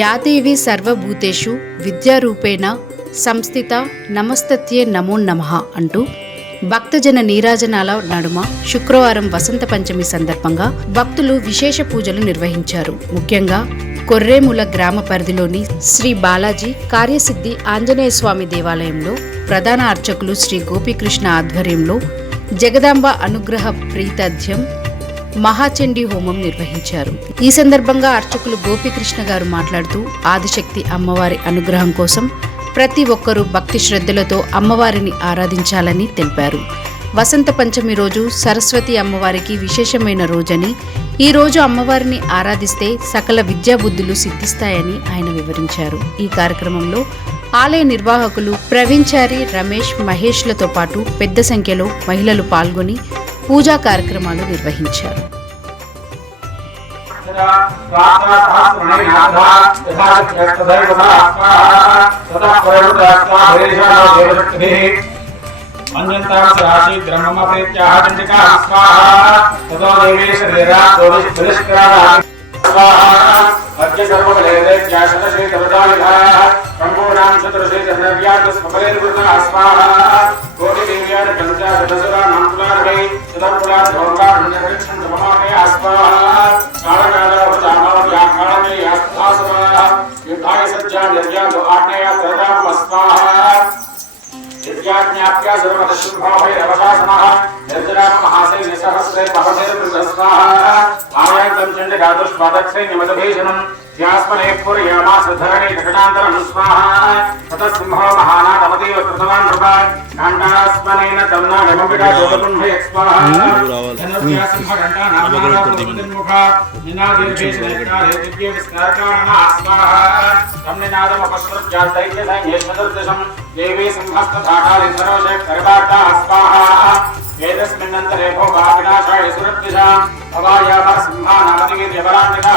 యాదేవి సర్వభూతేషు విద్యారూపేణ సంస్థిత నమస్తత్యే నమో నమః అంటూ భక్తజన నీరాజనాల నడుమ శుక్రవారం వసంత పంచమి సందర్భంగా భక్తులు విశేష పూజలు నిర్వహించారు. ముఖ్యంగా కొర్రేముల గ్రామ పరిధిలోని శ్రీ బాలాజీ కార్యసిద్ధి ఆంజనేయ స్వామి దేవాలయంలో ప్రధాన అర్చకులు శ్రీ గోపీకృష్ణ ఆధ్వర్యంలో జగదాంబ అనుగ్రహ ప్రీతధ్యం మహాచండీ హోమం నిర్వహించారు. ఈ సందర్భంగా అర్చకులు గోపీకృష్ణ గారు మాట్లాడుతూ ఆదిశక్తి అమ్మవారి అనుగ్రహం కోసం ప్రతి ఒక్కరూ భక్తి శ్రద్ధలతో అమ్మవారిని ఆరాధించాలని తెలిపారు. వసంత పంచమి రోజు సరస్వతి అమ్మవారికి విశేషమైన రోజని, ఈ రోజు అమ్మవారిని ఆరాధిస్తే సకల విద్యాబుద్ధులు సిద్ధిస్తాయని ఆయన వివరించారు. ఈ కార్యక్రమంలో ఆలయ నిర్వాహకులు ప్రవీణ్చారి, రమేష్, మహేష్లతో పాటు పెద్ద సంఖ్యలో మహిళలు పాల్గొని పూజా కార్యక్రమాలు నిర్వహించారు. వేదస్మిన్నంతరే భోగా వినాశాయ సురద్దిశా అవాయామ సింహా నామదిగే దేవరాన్నిక